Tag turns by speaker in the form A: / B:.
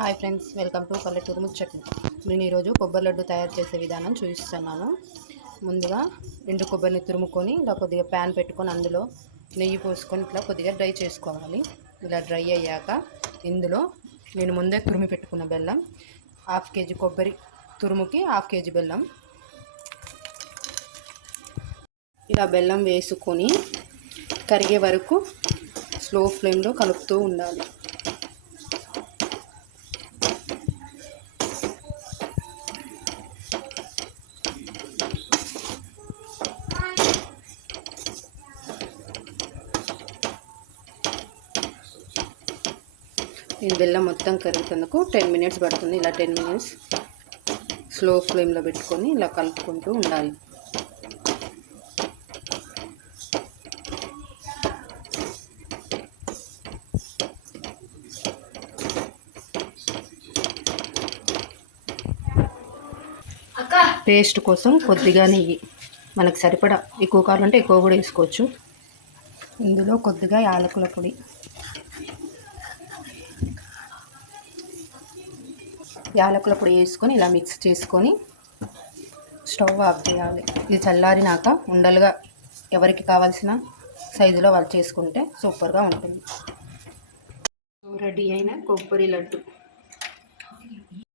A: Hi friends welcome to పల్లెటూరు ముచ్చట్లు. నేను ఈరోజు కొబ్బరి లడ్డు తయారు చేసే విధానం చూపిస్తున్నాను. ముందుగా ఎండు కొబ్బరిని తురుముకొని ఇలా కొద్దిగా ప్యాన్ పెట్టుకొని అందులో నెయ్యి పోసుకొని ఇట్లా కొద్దిగా డ్రై చేసుకోవాలి. ఇలా డ్రై అయ్యాక ఇందులో నేను ముందే తురిమి పెట్టుకున్న బెల్లం హాఫ్ కేజీ కొబ్బరి తురుముకి హాఫ్ కేజీ బెల్లం. ఇలా బెల్లం వేసుకొని కరిగే వరకు స్లో ఫ్లేమ్లో కలుపుతూ ఉండాలి. ఈ బెల్లం మొత్తం కరుగుతందుకు టెన్ మినిట్స్ పడుతుంది. ఇలా టెన్ మినిట్స్ స్లో ఫ్లేమ్లో పెట్టుకొని ఇలా కలుపుకుంటూ ఉండాలి. పేస్ట్ కోసం కొద్దిగా నెయ్యి. మనకు సరిపడా ఎక్కువ కావాలంటే ఎక్కువ కూడా వేసుకోవచ్చు. ఇందులో కొద్దిగా యాలకుల పొడి. యాలకుల పొడి వేసుకొని ఇలా మిక్స్ చేసుకొని స్టవ్ ఆఫ్ చేయాలి. ఇది చల్లారినాక ఉండలుగా ఎవరికి కావాల్సిన సైజులో వాళ్ళు చేసుకుంటే సూపర్గా ఉంటుంది. రెడీ అయిన కొబ్బరి లడ్డు.